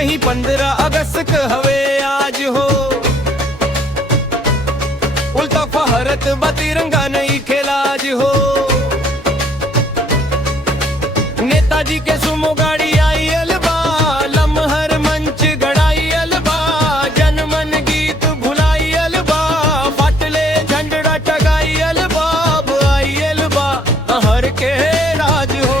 कहीं 15 अगस्त हवे आज हो, उल्टा फहरत बा तिरंगा नहीं खेलाज हो। नेताजी के सुमो गाड़ी आई अलबा, लम्हर मंच गड़ाई अलबा, जनमन गीत भुलाई अलबा, फाटले झंडा टगाई अलबा, अब आई अलबा हर के राज हो।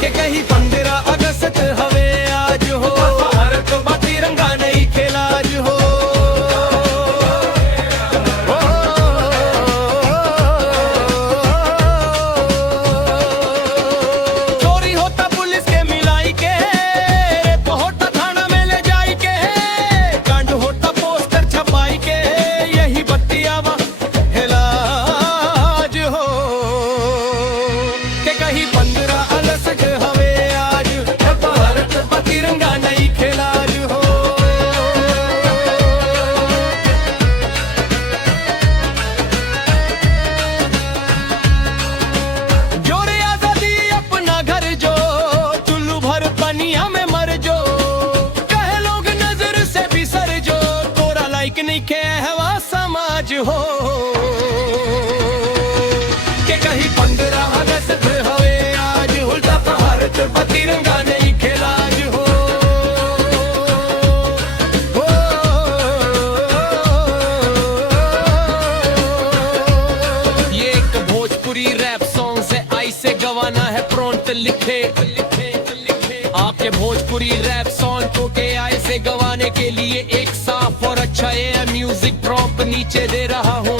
के कहीं 15 अगस्त हवे आज हो, भारत बा तिरंगा नहीं खेलाज हो। चोरी होता पुलिस के मिलाई के, रेप होता थाना में ले जाई के, कांड होता पोस्टर छपाई के, यही बत्तियावा इलाज हो। के कहीं 15 अगस्त हवे आज, भारत बा तिरंगा नहीं खेलाज हो। जोरे आजादी अपना घर जो, चुल्लू भर पनिया में मर जो, कहे लोग नजर से बिसर जो, तोरा लाइक नहीं के हवा समाज हो। के कहीं 15 अगस्त हवे आज, उल्टा भारत बा तिरंगा नहीं खेलाज हो। ये एक भोजपुरी रैप सॉन्ग से आई से गवाना है प्रोंट लिखे। आपके भोजपुरी रैप सॉन्ग को के आई से गवाने के लिए एक साफ और अच्छा ये म्यूजिक प्रॉम्प्ट नीचे दे रहा हूँ।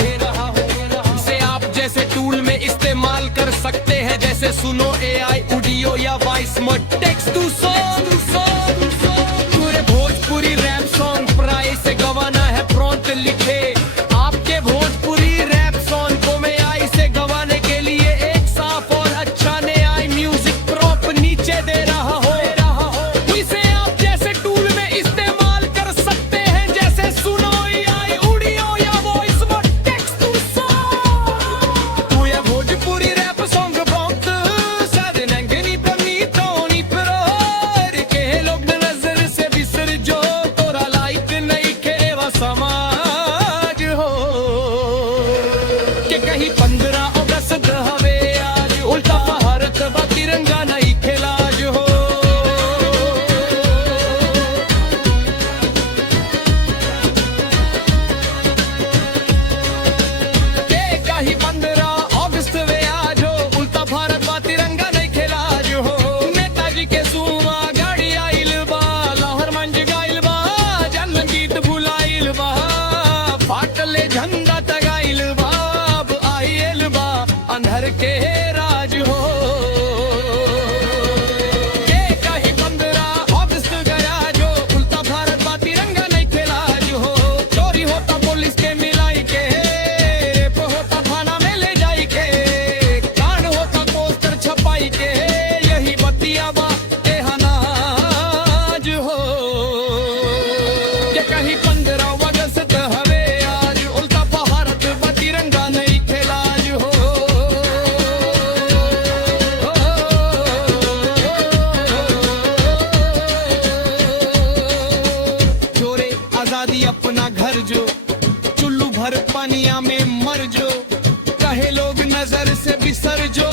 इसे आप जैसे टूल में इस्तेमाल कर सकते हैं, जैसे सुनो AI ऑडियो या वॉइस मट टेक्स्ट टू सॉन्ग। पूरे भोजपुरी रैप सॉन्ग प्राइस से गवाना है प्रोंट लिखे। आपके भोजपुरी रैप सॉन्ग को मैं आई से गवाने के लिए एक साफ और अच्छा नया म्यूजिक प्रॉम्प्ट नीचे दे रहा हो। इसे आप जैसे टूल में इस्तेमाल कर सकते हैं, जैसे सुनो AI ऑडियो या वॉइस मट टेक्स्ट टू सॉन्ग। तू या भोजपुरी रैप सॉन्ग प्रॉम्प्ट साधनंगनी प्रमीतोनी पर के लोग नजर से बिसर जो, तोरा लाइक नहीं खेवा समाज हो। के कहीं 15 अगस्त हवे आज, उल्टा भारत बा तिरंगा नहीं खेलाज हो। के कहीं 15 अगस्त वे आज हो, उल्टा भारत बा तिरंगा नहीं खेलाज हो। नेताजी के सुमा गाड़ी आइल बा, लहर मंच गाइल बा, जन गीत भुलाइल बा, फाटले झंडा टगाइल बा, अब आइल बा अंधर के राज हो। के कहीं 15 अगस्त गया जो, उल्टा भारत बा तिरंगा नहीं खेलाज हो। चोरी होता पुलिस के मिलाई के, रेप होता थाना में ले जाई के, कांड होता पोस्टर छपाई के, यही बत्तियावा एहनाज हो। के कहीं 15 अगस्त हवे आज, उल्टा भारत बा तिरंगा नहीं खेलाज हो। चोरे आजादी अपना घर जो, चुल्लू भर पानिया में मर जो, कहे लोग नजर से बिसर जो,